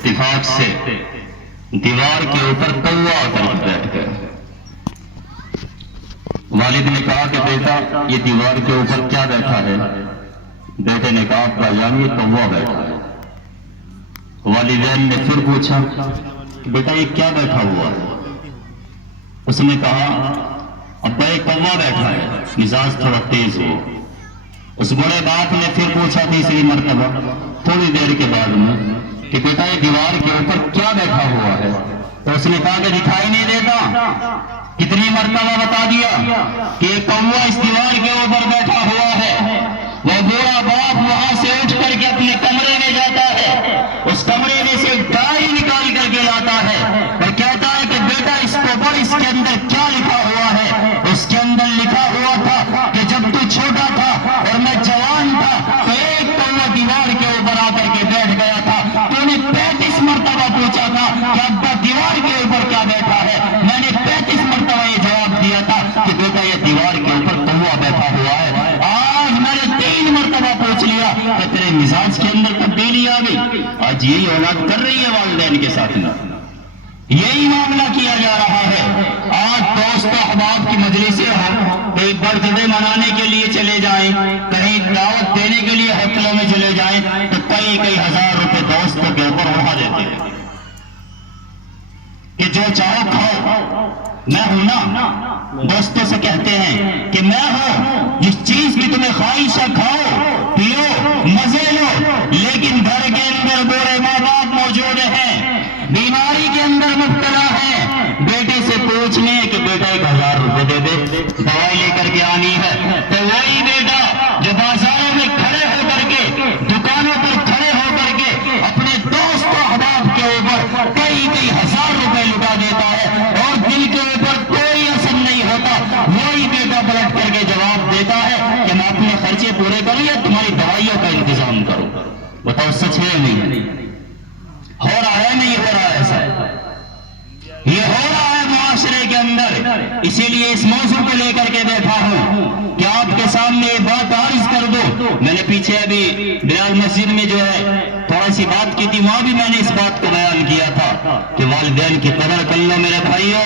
اتفاق سے دیوار کے اوپر کوا آ کر بیٹھ گیا۔ والد نے کہا کہ بیٹا یہ دیوار کے اوپر کیا بیٹھا ہے؟ بیٹے نے کہا ابا جان یہ کوا بیٹھا ہے۔ والدین نے پھر پوچھا بیٹا یہ کیا بیٹھا ہوا ہے؟ اس نے کہا ابا یہ کوا بیٹھا ہے۔ مزاج تھوڑا تیز ہو۔ اس بڑے باپ نے پھر پوچھا تیسری مرتبہ تھوڑی دیر کے بعد میں کہ بیٹا یہ دیوار کے اوپر کیا بیٹھا ہوا ہے؟ تو اس نے کہا کہ دکھائی نہیں دیتا۔ کتنی مرتبہ بتا دیا کہ ایک کوا اس دیوار کے اوپر بیٹھا ہوا ہے۔ وہ بوڑھا باپ وہاں سے اٹھ کر کے اپنے کمرے میں جاتا ہے، اس کمرے میں سے ڈائری نکال کر کے لاتا ہے اور کہتا ہے کہ بیٹا اس کو پڑھ، اس کے اندر کیا لکھا ہوا ہے؟ اس کے اندر لکھا ہوا تھا کہ جب تو چھوٹا تھا اور میں جوان تھا تو ایک کوا دیوار کے اوپر آ کر کے بیٹھ گیا تھا، تو نے 35 مرتبہ پوچھا تھا کہ ابا دیوار کے اوپر کیا بیٹھا ہے؟ میں نے 35 مرتبہ یہ جواب دیا تھا کہ بیٹا یہ دیوار کے اوپر کوا بیٹھا ہوا ہے۔ آج میں نے 3 مرتبہ پوچھ لیا کہ تیرے مزاج کے اندر تبدیلی آ گئی۔ آج یہی اولاد کر رہی ہے والدین کے ساتھ نا، یہی معاملہ کیا جا رہا ہے۔ آج دوست احباب کی مجلسیں ہوں، کہیں برتھ ڈے منانے کے لیے چلے جائیں، کہیں دعوت دینے کے لیے ہوٹلوں میں چلے جائیں تو کئی ہزار روپے دوستوں کے اوپر اڑا دیتے ہیں کہ جو چاہو کھاؤ، میں ہوں نا۔ دوستوں سے کہتے ہیں کہ میں ہوں، جس چیز کی تمہیں خواہش ہے کھاؤ پیو مزے لو، لیکن گھر کے اندر بوڑھے ماں باپ موجود ہیں، بیماری کے اندر مبتلا ہے، بیٹے سے پوچھ لیں کہ بیٹا 1000 روپے دے دے، دوائی لے کر کے آنی ہے، تو وہی بیٹا جو بازاروں میں کھڑے ہو کر کے، دکانوں پر کھڑے ہو کر کے اپنے دوست و احباب کے اوپر کئی ہزار روپے لٹا دیتا ہے اور دل کے اوپر کوئی اثر نہیں ہوتا، وہی بیٹا پلٹ کر کے جواب دیتا ہے کہ میں اپنے خرچے پورے کروں یا تمہاری دوائیوں کا انتظام کروں۔ بتاؤ سچ ہے نہیں؟ ہو رہا ہے نہیں ہو رہا ہے؟ ایسا یہ ہو رہا ہے معاشرے کے اندر۔ اسی لیے اس موضوع کو لے کر کے بیٹھا ہوں کہ آپ کے سامنے یہ بات عارض کر دو۔ میں نے پیچھے ابھی بلال مسجد میں جو ہے تھوڑی سی بات کی تھی، وہاں بھی میں نے اس بات کو بیان کیا تھا کہ والدین کی قدر کر لو میرے بھائیوں،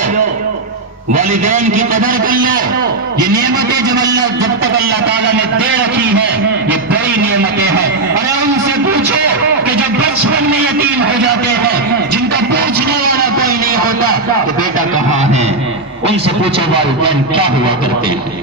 والدین کی قدر کر لو۔ یہ نعمتیں جب تک اللہ تعالیٰ نے دے رکھی ہیں یہ بڑی نعمتیں ہیں۔ ارے ان سے پوچھو کہ جو بچپن میں یتیم ہو جاتے ہیں، جن کا پوچھنے والا کوئی نہیں ہوتا تو بیٹا کہاں ہے، ان سے پوچھو والدین کیا ہوا کرتے ہیں۔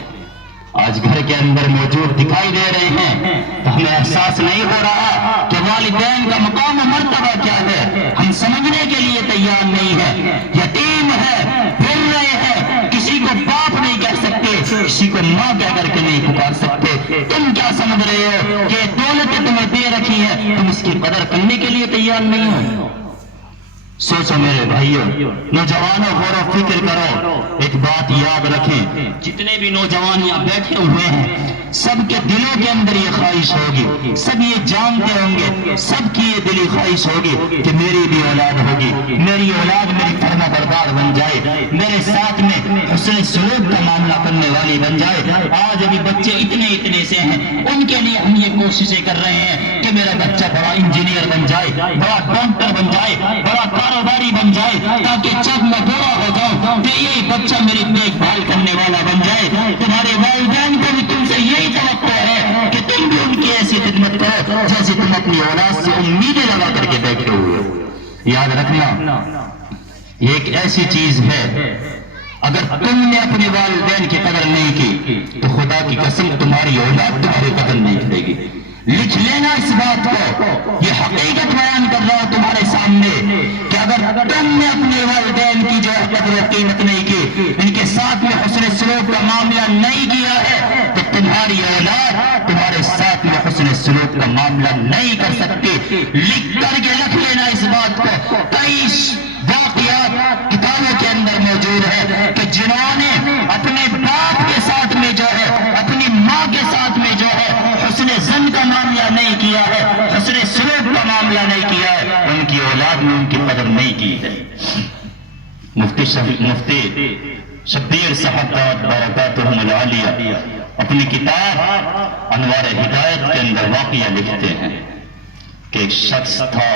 آج گھر کے اندر موجود دکھائی دے رہے ہیں تو ہمیں احساس نہیں ہو رہا کہ والدین کا مقام و مرتبہ کیا ہے، ہم سمجھنے کے لیے تیار نہیں ہے۔ یتیم ہے، پھر رہے ہیں، کسی کو باپ نہیں کہہ سکتے، کسی کو ماں کہہ کر کے نہیں پکار سکتے۔ تم کیا سمجھ رہے ہو کہ دولت تمہیں دے رکھی ہے، تم اس کی قدر کرنے کے لیے تیار نہیں ہو؟ سوچو میرے بھائیوں، نوجوانوں غور و فکر کرو، ایک بات یاد رکھیں، جتنے بھی نوجوان یہاں بیٹھے ہوئے ہیں سب کے دلوں کے اندر یہ خواہش ہوگی، سب یہ جانتے ہوں گے، سب کی یہ دلی خواہش ہوگی کہ میری بھی اولاد ہوگی، میری اولاد میری فرما بردار بن جائے، میرے ساتھ میں حسن سلوک کا معاملہ کرنے والی بن جائے۔ آج ابھی بچے اتنے سے ہیں، ان کے لیے ہم یہ کوششیں کر رہے ہیں کہ میرا بچہ بڑا انجینئر بن جائے، بڑا ڈاکٹر بن جائے، بڑا کاروباری بن جائے، تاکہ جب میں بڑا ہو جاؤں تو یہی بچہ میری دیکھ بھال کرنے والا بن جائے۔ تمہارے والدین کو بھی تم سے یہی توقع ہے کہ تم بھی ان کی ایسی خدمت کرو جیسے تم اپنی اولاد سے امیدیں لگا کر کے بیٹھے ہوئے ہو۔ یاد رکھنا یہ ایک ایسی چیز ہے، اگر تم نے اپنے والدین کی قدر نہیں کی تو خدا کی قسم تمہاری اولاد تمہاری قدر نہیں کرے گی۔ لکھ لینا اس بات کو، یہ حقیقت بیان کر رہا ہوں تمہارے سامنے کہ اگر تم نے اپنے والدین کی جو قدر و قیمت نہیں کی، ان کے ساتھ میں حسن سلوک کا معاملہ نہیں کیا ہے تو تمہاری اولاد تمہارے ساتھ میں حسن سلوک کا معاملہ نہیں کر سکتی۔ لکھ کر کے رکھ لینا اس بات کو۔ کئی واقعات کتابوں کے اندر موجود ہے کہ جنہوں نے اپنے باپ کے ساتھ میں جو ہے، اپنی ماں کے ساتھ میں جو ہے حسن زن کا معاملہ نہیں کیا ہے، حسن سلوک کا معاملہ نہیں کیا ہے، ان کی اولاد نے ان کی قدر نہیں کی ہے۔ مفتی شبیر صاحب برکاتہم العالیہ اپنی کتاب انوار ہدایت کے اندر واقعہ لکھتے ہیں کہ ایک شخص تھا